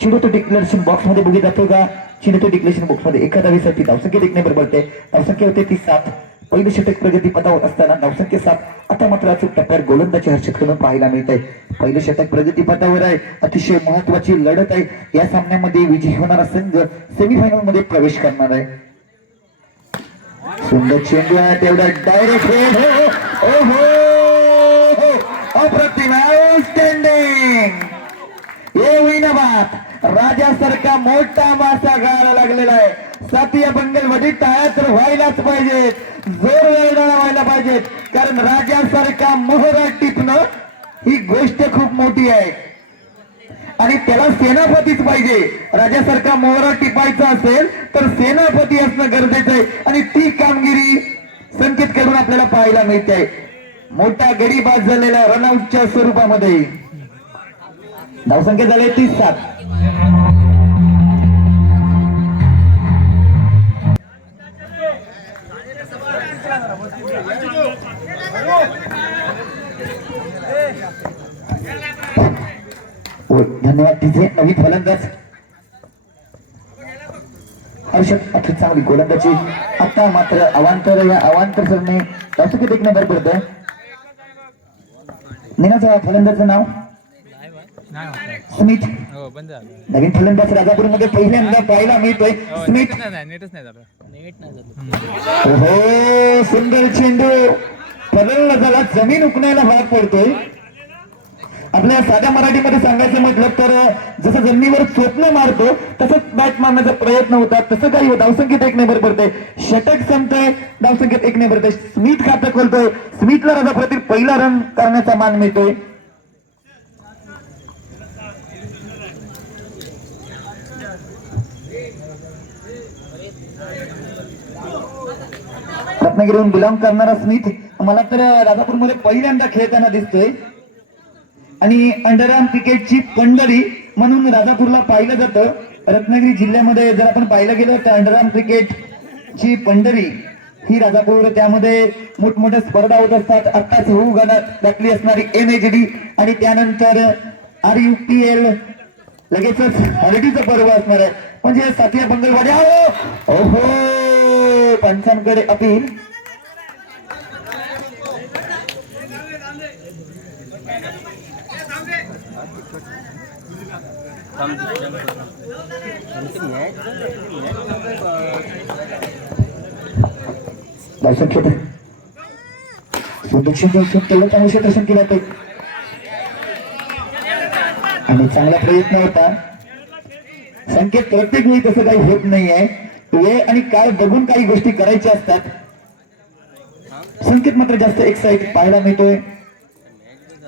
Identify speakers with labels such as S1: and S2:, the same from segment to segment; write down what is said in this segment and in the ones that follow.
S1: चिडो declaration बॉक्समध्ये बघित जातो का? चिडो डिक्लेरेशन बॉक्समध्ये एका धावेसाठी धावसंख्या देखणे बरोबर धावसंख्या होते ती सात. पहिले षटक प्रगती पदावर असताना धावसंख्या सात. आता मात्र अचूक टप्प्यावर गोलंदाची हर्षक म्हणून पाहायला मिळत आहे पहिले षटक प्रगती पदावर आहे. अतिशय महत्वाची लढत आहे. या सामन्यामध्ये विजयी होणारा संघ सेमीफायनलमध्ये प्रवेश करणार आहे. सुंदर चेंडू आहे तेवढा. डायरेक्ट ओ हो, हो, हो, हो अप्रतिम. आउटस्टँडिंग राजासारखा मोठा मासा गाळायला लागलेला आहे. साथी बंगल वडी टाळ्या तर व्हायलाच पाहिजेत. जोर वेळ व्हायला पाहिजेत. कारण राजासारखा मोहरा टिपणं ही गोष्ट खूप मोठी आहे. आणि त्याला सेनापतीच पाहिजे. राजासारखा मोहरा टिपायचा असेल तर सेनापती असणं गरजेचं आहे. आणि ती कामगिरी संकेत करून आपल्याला पाहायला मिळते. मोठा गडी झालेला रनआउटच्या स्वरूपामध्ये. धावसंख्या झाली तीस सात. हो, धन्यवाद तिथे नवीन फलंदाज. हर्षद अति चांगली गोलंदाजी. आता मात्र अवांतर या अवांतर सरने धावसंख्या देखणे भर पडत नेण्याचा फलंदाजचं नाव? हो. स्मिथ
S2: हो बंद झालं.
S1: नवीन फलंदाज राजापूरमध्ये पहिल्यांदा पाहायला मिळतोय. स्मिथ
S2: नेटच नाही नेटच नाही झालं. नेट नाही झालं.
S1: हो सुंदर चेंडू. फलंदाजाला जमीन उकण्याला भाग पडतोय. आपल्या साध्या मराठीमध्ये सांगायचं म्हटलं तर जसं जमिनीवर चोपणं मारतो तसंच बॅट मारण्याचा प्रयत्न होता तसं काही धावसंख्येत एक नंबर पडतंय. षटक संपतंय धावसंख्येत एक नंबर पडतंय. स्मिथ खातं खोलतोय. स्मिथला राजापुरातील पहिला रन करण्याचा मान मिळतोय. रत्नागिरीहून बिलॉंग करणारा स्मिथ मला तर राजापूरमध्ये पहिल्यांदा खेळताना दिसतोय. आणि अंडरआर्म क्रिकेटची पंढरी म्हणून राजापूरला पाहिलं जातं. रत्नागिरी जिल्ह्यामध्ये जर आपण पाहिलं गेलं तर अंडरआर्म क्रिकेटची पंढरी ही राजापूर त्यामध्ये मोठमोठ्या स्पर्धा होत असतात. आत्ताच होऊ गाण्यात टाकली असणारी एन एच डी आणि त्यानंतर आर यू पी एल लगेचच हरडीचं पर्व असणार आहे. म्हणजे सातव्या बंगलवाड्या ओहो पंचांकडे अपील. दर्शन केलं दक्षिण दर्शन केलं त्यामुळे दर्शन केलं ते आणि चांगला प्रयत्न होता. संकेत प्रत्येक वेळी तसं काही होत नाहीये. वेळ आणि काय बघून काही गोष्टी करायच्या असतात. संकेत मात्र जास्त एक्साइट पाहायला मिळतोय.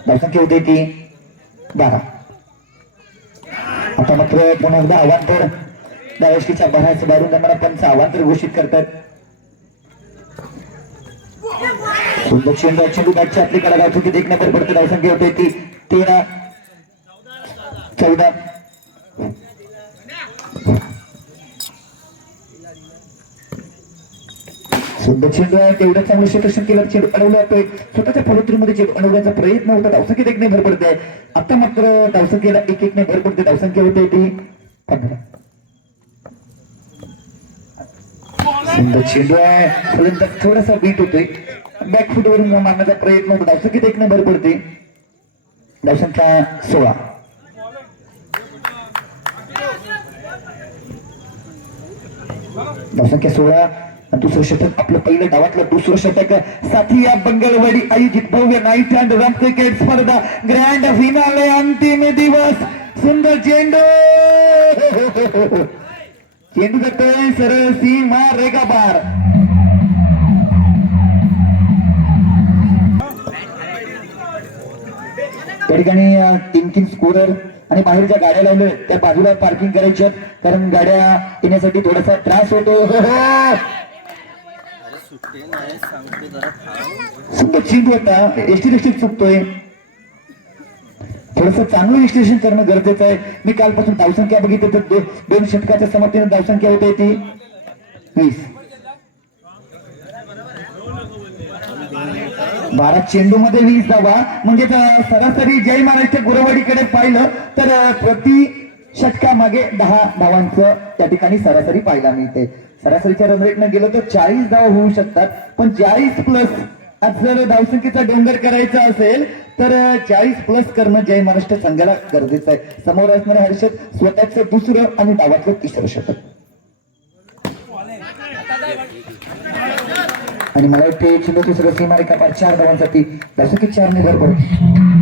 S1: धावसंख्या होते की बारा. आता मात्र पुन्हा एकदा अवांतर दावेष्टीच्या बऱ्याच बाहेरून जाणारा पंच अवांतर घोषित करतात. दक्षिण चेंडू चेंडू आपली आपलीकडे धावतो एक नंबर पडते धावसंख्या होते ती तेरा चौदा. दक्षिण चेंडू चांगलं क्षेत्रक्षण केलं चेंडू अडवला जातोय. स्वतःच्या फलोत्तरीमध्ये चेंडू अडवण्याचा प्रयत्न होता. धावसंख्येत एक नाही भर पडते आता मात्र धावसंख्येला एक एक नाही भर पडते धावसंख्या होते ती पंधरा. चेंडू आहे फलंदाज थोडासा बीट होतोय. बॅकफुट वरून मारण्याचा प्रयत्न होतो. धावसंख्येत एक भर पडते धावसंख्या सोळा. धावसंख्या सोळा. आणि दुसरं षटक आपलं पहिलं डावातलं दुसरं षटक साथी या बंगलवाडी आयोजित भव्य नाईट अँड रन क्रिकेट स्पर्धा. ग्रँड फिनाले अंतिम दिवस. सुंदर चेंडू. चेंडू जातोय सरळ सीमा रेगा पार त्या ठिकाणी तीन तीन स्कोरर आणि बाहेर ज्या गाड्या लावल्या त्या बाजूला पार्किंग करायच्या कारण गाड्या येण्यासाठी थोडासा त्रास होतो. हो, हो. हो, सुंदर होता एसटी रिक्षित चुकतोय थोडस चांगलं विश्लेषण करणं गरजेचं आहे. मी कालपासून धावसंख्या बघितली तर दोन षटकाच्या समर्थेने धावसंख्या होते ती. वीस. बारा चेंडू मध्ये वीस धावा. म्हणजे सरासरी जय महाराष्ट्र गुरवाडीकडे पाहिलं तर प्रति षटकामागे दहा धावांचं त्या ठिकाणी सरासरी पाहायला मिळते. सरासरीच्या रनरेटनं गेलं गेलो तर चाळीस धाव होऊ शकतात. पण चाळीस प्लस आज जर धावसंख्येचा डोंगर करायचा असेल तर चाळीस प्लस करणं जय महाराष्ट्र संघाला गरजेचं आहे. समोर असणारे हर्षद स्वतःचं दुसरं आणि डावातलं तिसरं शतक आणि मला वाटते चिन्ह तिसरं सीमा एका पाच चार धावांसाठी. जसं चार निर्भर पडतो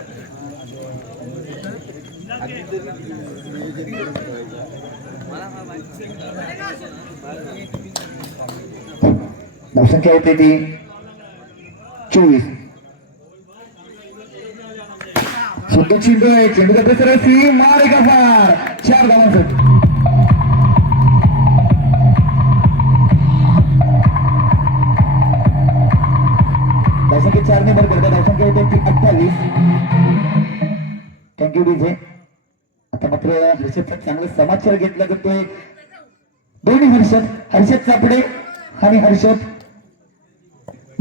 S1: धावसंख्या होते ती चोवीस सुंदर चेंडू आहे चेंडूचा दुसरा सी मार का फार चार धावांसाठी धावसंख्या चार ने बरोबर धावसंख्या होते ती अठ्ठावीस थँक्यू डीजे आता मात्र हर्षदचा चांगला समाचार घेतला जातोय. दोन्ही हर्षद हर्षद सापडे आणि हर्षद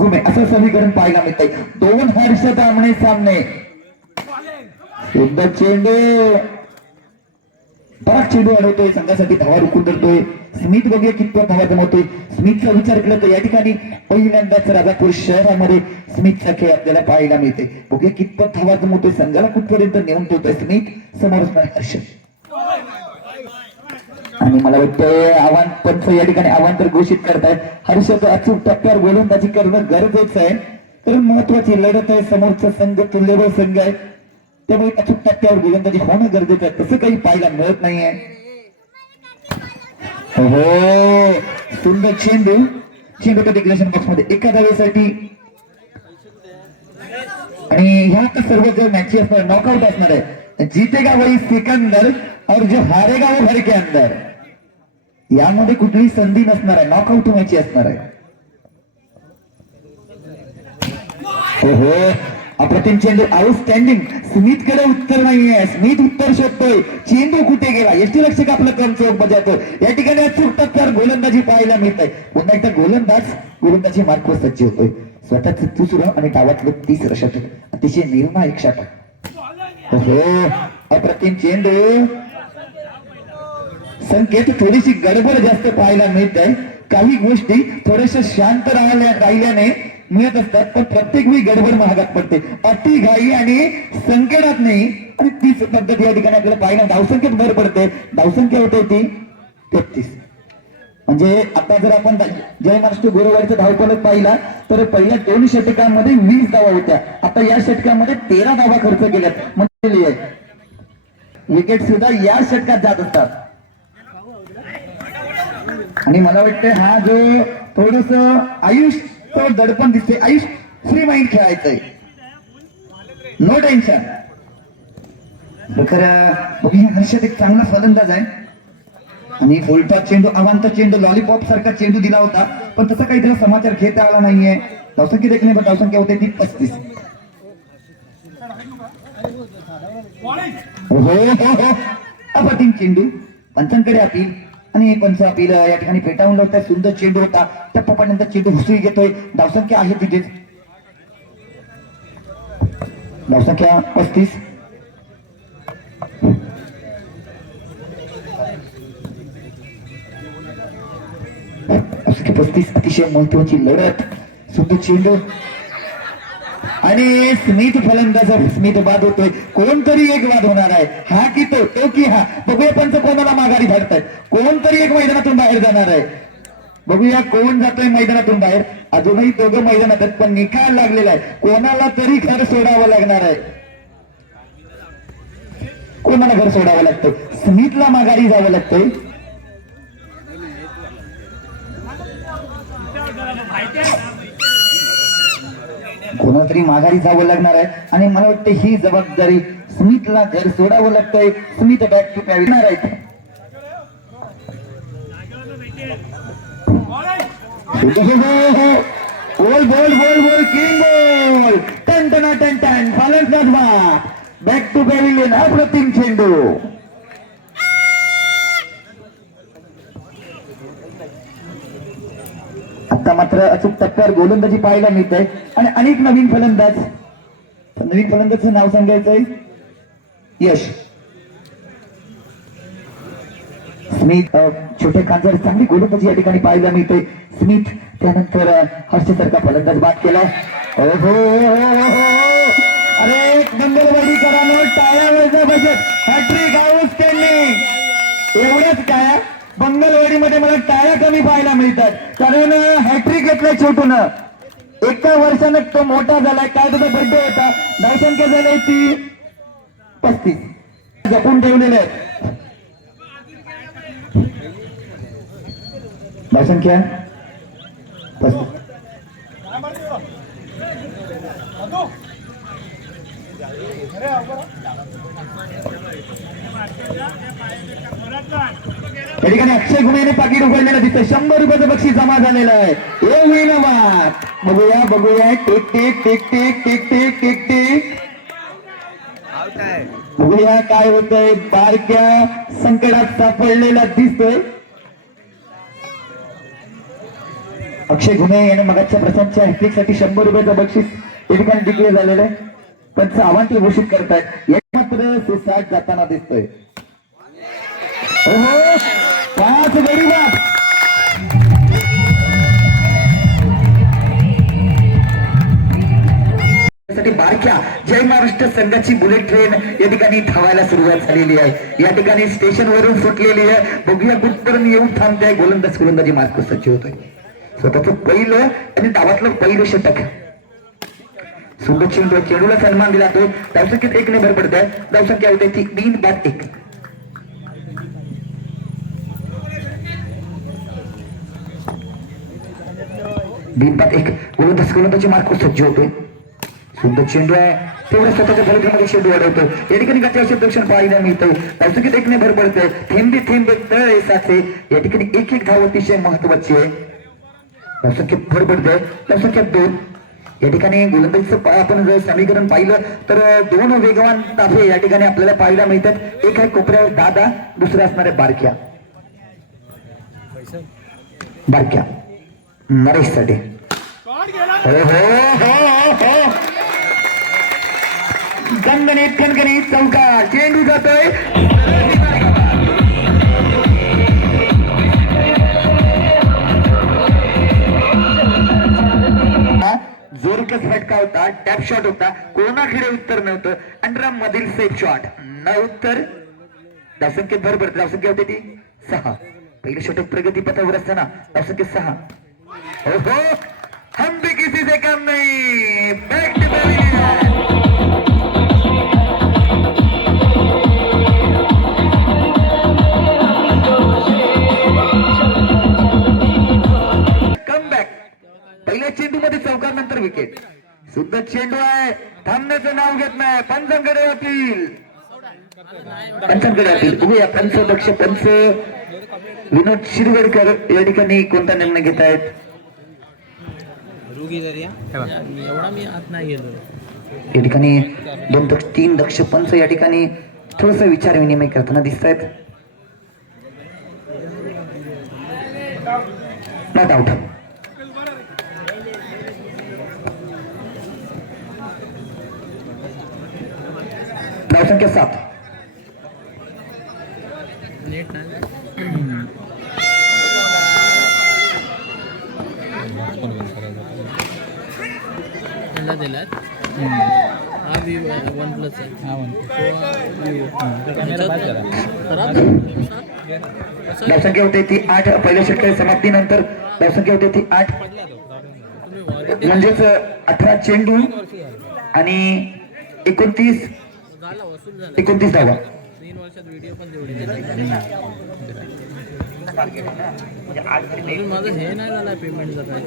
S1: गुमे असं समीकरण पाहायला मिळत आहे दोन हर्षद आमने सामने. सुद्धा चेंडू. बराच चेंडू अडवतोय संघासाठी धावा रुकून धरतोय. स्मित बघूया कितपत धावा जमवतोय स्मिथचा विचार केला तर या ठिकाणी पहिल्यांदाच राजापूर शहरामध्ये स्मिथचा खेळ आपल्याला पाहायला मिळते बघूया कितपत धावा जमवतोय संघाला कुठपर्यंत नेऊन ठेवतोय स्मित? समोर असणारे हर्षद. आणि मला वाटतं आव्हान पंच या ठिकाणी आव्हान तर घोषित करतायत. हर्षद अचूक टप्प्यावर गोलंदाजी करणं गरजेचं आहे. कारण महत्वाची लढत आहे. समोरचा संघ तुल्यबळ संघ आहे. त्यामुळे अचूक टप्प्यावर गोलंदाजी होणं गरजेचं आहे. तसं काही पाहायला मिळत नाहीये. हो सुंदर चेंडू. चेंडू डिक्लेशन बॉक्समध्ये एका धावेसाठी आणि ह्या तर सर्व जो मॅची असणार नॉकआउट असणार आहे जितेगा वही सिकंदर और जो हारेगा वो घर के अंदर. यामध्ये कुठली संधी नसणार आहे नॉकआउट मॅची असणार आहे. अप्रतिम चेंडू आउटस्टँडिंग स्मिथकडे उत्तर नाहीये. स्मिथ उत्तर शोधतोय. चेंडू कुठे गेला? एसटी रक्षक आपलं क्रम चौक बजावतो या ठिकाणी अचूक टप्प्यावर गोलंदाजी पाहायला मिळत आहे पुन्हा एकदा गोलंदाज गोलंदाजी मार्कवर सज्ज होतोय. स्वतःच दुसरं आणि डावातलं तिसरं शतक अतिशय निर्णायक शतक हो अप्रतिम चेंडू. संकेत थोडीशी गडबड जास्त पाहायला मिळत आहे काही गोष्टी थोड्याशा शांत राहिल्या राहिल्याने मिळत असतात पण प्रत्येक वेळी गडबड महागात पडते. अति घाई आणि संकटात नाही आणि तीच पद्धत या ठिकाणी आपल्याला पाहिलं धावसंख्येत भर पडते. धावसंख्या होते ती तेहतीस. म्हणजे आता जर आपण जय महाराष्ट्र गुरुवारचा धावफलक पाहिला तर पहिल्या दोन षटकांमध्ये वीस धावा होत्या. आता या षटकामध्ये तेरा धावा खर्च केल्यात. म्हणजे विकेट सुद्धा या षटकात जात असतात. आणि मला वाटतं हा जो थोडस आयुष तो दडपण दिसते आयुष फ्री माइंड खेळायचंय. नो टेन्शन खरं हर्षद एक चांगला फलंदाज आहे. आणि फुलटा चेंडू अवांत चेंडू लॉलीपॉप सारखा चेंडू दिला होता. पण तसा काही त्याला समाचार घेता आला नाहीये. धावसंख्या देखील नाही पण धावसंख्या होते ती पस्तीस. हो हो हो. अप्रतिम चेंडू. पंचांकडे अपील. आणि पंच अपील या ठिकाणी पेटावून लावतात सुंदर चेंडू होता. टप्पापर्यंत चेंडू हुसळी घेतोय धावसंख्या आहे तिथेच. धावसंख्या पस्तीस. पस्तीस. अतिशय महत्वाची लढत. सुंदर चेंडू. आणि स्मिथ फलंदाजा स्मित बाद होतोय कोणतरी एक बाद होणार आहे. हा की तो तो की हा. बघूया पंच कोणाला माघारी धाडताय कोणतरी एक मैदानातून बाहेर जाणार आहे. बघूया कोण जातोय मैदानातून बाहेर. अजूनही दोघं मैदानात आहेत पण निकाल लागलेला आहे. कोणाला तरी घर सोडावं लागणार आहे. कोणाला घर सोडावं लागतं? स्मिथला माघारी जावं लागतंय. कोणातरी तरी माघारी जावं लागणार आहे. आणि मला वाटतं ही जबाबदारी स्मितला घर सोडावं लागतंय. स्मित बॅक टू येणार आहे. बोल बोल बोल बोल किंग बोल टन टन टन टन. फलंदाज कसबा बॅक टू पॅव्हिलियन अप्रतिम चेंडू. आता मात्र अचूक टप्प्यावर गोलंदाजी पाहायला मिळत. आहे आणि अनेक नवीन फलंदाज. नवीन फलंदाजचं नाव सांगायचंय. यश. स्मिथ अ, छोटे खांजर चांगली गोलंदाजी या ठिकाणी पाहायला मिळते. स्मिथ त्यानंतर हर्षसारखा फलंदाज बाद केला ओहो अरे एक नंबर वडी करा नो टाळ्या वाजल्या बसत हॅट्रिक आउटस्टँडिंग एवढंच काय? बंगलवाडीमध्ये मला टाळ्या कमी पाहायला मिळतात. कारण छोटून. एका वर्षानं तो मोठा झालाय. काय तुझा बर्थडे होता धावसंख्या झाली ती. पस्तीस. जपून ठेवलेले आहेत धावसंख्या पस्तीस. या ठिकाणी अक्षय कुमारने पाकिट उघडलेलं दिसतं शंभर रुपयाचं बक्षीस जमा झालेलं आहे. हे होईल बघूया बघूया. Tick tick tick tick tick tick tick tick. बघूया काय होतंय. बारक्या संकटात सापडलेला दिसतोय. अक्षय गुन्हे याने मगाच्या प्रशांतच्या हॅट्रिकसाठी शंभर रुपयाचं बक्षीस या ठिकाणी डिक्लेअर झालेलं आहे. पण आव्हान घोषित करतायत. एक मात्र सुसाट जाताना दिसतोय. ओहो पाच गडी बाद जय महाराष्ट्र संघाची बुलेट ट्रेन या ठिकाणी धावायला सुरुवात झालेली आहे. या ठिकाणी स्टेशन वरून सुटलेली आहे. बघूया कुठपर्यंत येऊन थांबते गोलंदाज गोलंदाजी मार्ग सज्ज होतोय. स्वतःच पहिलं आणि डावातलं पहिलं शतक. सुंदर चेंडूला सन्मान दिला जातोय. धावसंख्येत एक नंबर पडत आहे धावसंख्या होते ती तीन बाद एक. बिनपात एक गोलंदाज गोलंदाजी मार्क सज्ज होते सुंदर चेंडू आहे. तेवढं स्वतःच्या फलकामध्ये चेंडू वाढवतो या ठिकाणी गतीचे दक्षिण पाहायला मिळतं धावसंख्येत एकने भर पडतं थेंबे थेंबे तळ साचे. या ठिकाणी एक एक धाव अतिशय महत्वाची आहे. धावसंख्येत भर पडतंय. धावसंख्येत दोन. या ठिकाणी गोलंदाजीचं आपण जर समीकरण पाहिलं तर दोन वेगवान ताफे या ठिकाणी आपल्याला पाहायला मिळतात. एक आहे कोपऱ्यावर दादा दुसऱ्या असणाऱ्या बारक्या. बारक्या. नरेशसाठी. हो हो हो. हो गणगणित गणगणित चौका चेंडू जातोय. जोरकस फटका होता टॅप शॉट होता. कोणाकडे उत्तर नव्हतं अंडरा मधील सेफ शॉट न उत्तर धावसंख्येत भर पडत. धावसंख्या होती ती सहा. पहिले षटक प्रगती पथावर असताना धावसंख्येत सहा. हो हम भी किसी से कम नहीं। बैक टू कम बॅक पहिल्या चेंडू मध्ये चौकार नंतर विकेट सुद्धा चेंडू आहे. थांबण्याचं नाव घेत नाही. पंचांकडे होतील पंचांकडे होतील बघूया पंच दक्ष पंच विनोद शिरवडकर या ठिकाणी कोणता निर्णय घेत आहेत
S2: रुगी जरी मी एवढा मी आत नाही गेलो.
S1: या ठिकाणी दोन दक्ष तीन दक्ष पंच या ठिकाणी थोडस विचार विनिमय करताना दिसत आहेत नॉट आउट धावसंख्या सात
S2: दिलात हा बी वन प्लस आहे. हा वन
S1: धावसंख्या होते ती आठ पहिल्या षटकाच्या समाप्तीनंतर धावसंख्या होते ती आठ. म्हणजेच अठरा चेंडू आणि एकोणतीस एकोणतीस धावा.
S2: तीन वर्षात व्हिडिओ पण तेवढी अजून माझं हे नाही झालं पेमेंटचं काय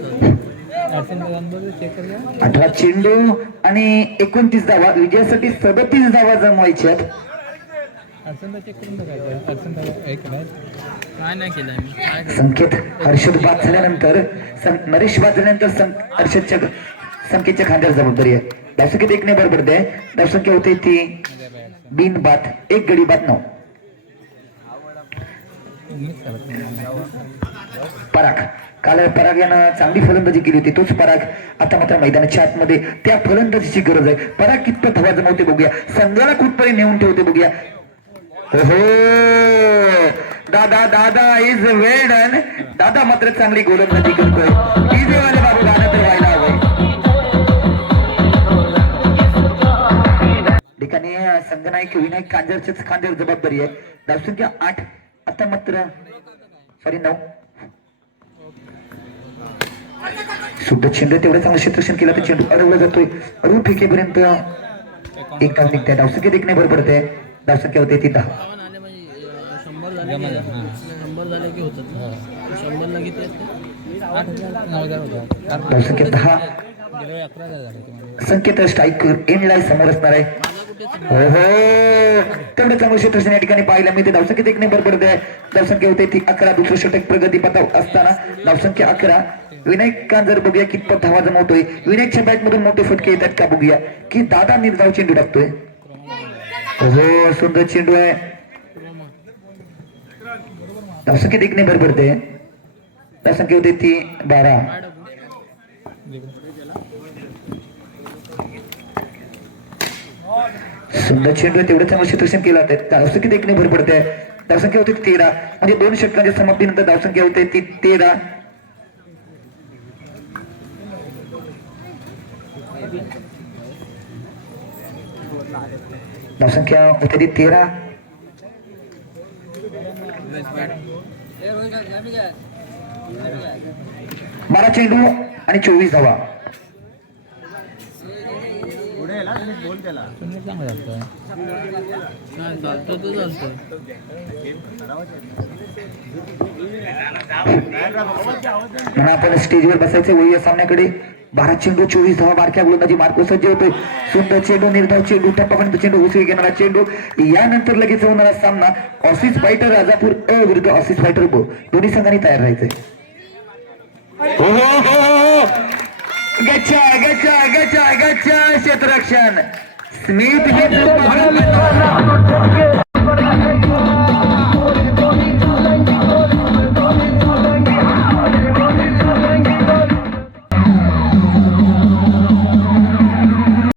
S1: अठरा चेंडू आणि एकोणतीस धावा. विजयासाठी सदतीस धावा जमवायच्या संकेत हर्षद बाद झाल्यानंतर सं- नरेश बाद झाल्यानंतर सं- हर्षदच्या संकेतच्या खांद्यावर जबाबदारी आहे धावसंख्येत एक नाही बरोबर आहे धावसंख्या होते ती. बिन बात एक गडी बात नऊ. पराख काल पराग यानं चांगली फलंदाजी केली होती. तोच पराग आता मात्र मैदानाच्या आतमध्ये त्या फलंदाजीची गरज आहे. पराग कितपत हवा जमवते बघूया. संघाला कुठपर्यंत नेऊन ठेवते बघूया. हो दादा दादा इज वेल डन दादा मात्र चांगली गोलंदाजी करतोय. डीजे बाबू गाणं तर व्हायला हवंय. ठिकाणी अं, विनायक कांजरच्याच खांद्यावर जबाबदारी आहे. धावसंख्या आठ. आता मात्र सॉरी नऊ. सुद्धा चेंडू तेवढं चांगलं क्षेत्रक्षण केलं तर चेंडू अडवला जातोय. अडवून फेकेपर्यंत एक धाव निघते धावसंख्येत एक नाही भर पडते धावसंख्या होते ती दहा.
S2: म्हणजे
S1: धावसंख्या दहा. संकेत स्ट्राईक एंड लाईन समोर असणार आहे. तेवढं चांगलं क्षेत्रक्षण या ठिकाणी पाहिलं मी ते धावसंख्येत एक नंबर पडते धावसंख्या होते ती अकरा दुसरं षटक प्रगती पथाव असताना धावसंख्या अकरा विनायक जर बघूया कितपत धावा जमवतोय विनायकच्या बॅट मधून मोठे फटके येतात का बघूया की दादा निर्धाव चेंडू टाकतोय हो सुंदर चेंडू आहे. धावसंख्येत एक नंबर भरते धावसंख्या होते ती बारा सुंदर चेंडू तेवढं चांगलं क्षेत्रक्षण केलं आहे धावसंख्या देखील भर पडते धावसंख्या होती तेरा. म्हणजे दोन षटकांच्या समाप्तीनंतर धावसंख्या होते ती तेरा. धावसंख्या होते ती तेरा. बारा चेंडू आणि चोवीस धावा.
S2: काय चालतो तर चालतो
S1: आपण स्टेजवर बसायचं वय सामन्याकडे. भारत चेंडू चोवीस धावा बारक्या गोलंदाजी मार्ग सज्ज होतोय. सुंदर चेंडू निर्धाव चेंडू टप्पापर्यंत चेंडू उसळी घेणारा चेंडू. यानंतर लगेच होणारा सामना. ऑफिस फायटर राजापूर अ विरुद्ध ऑफिस फायटर ब. दोन्ही संघांनी तयार राहायचंय. हो, हो, हो, गच्छ गच्छ गच्छ गच्छ क्षेत्ररक्षण. स्मित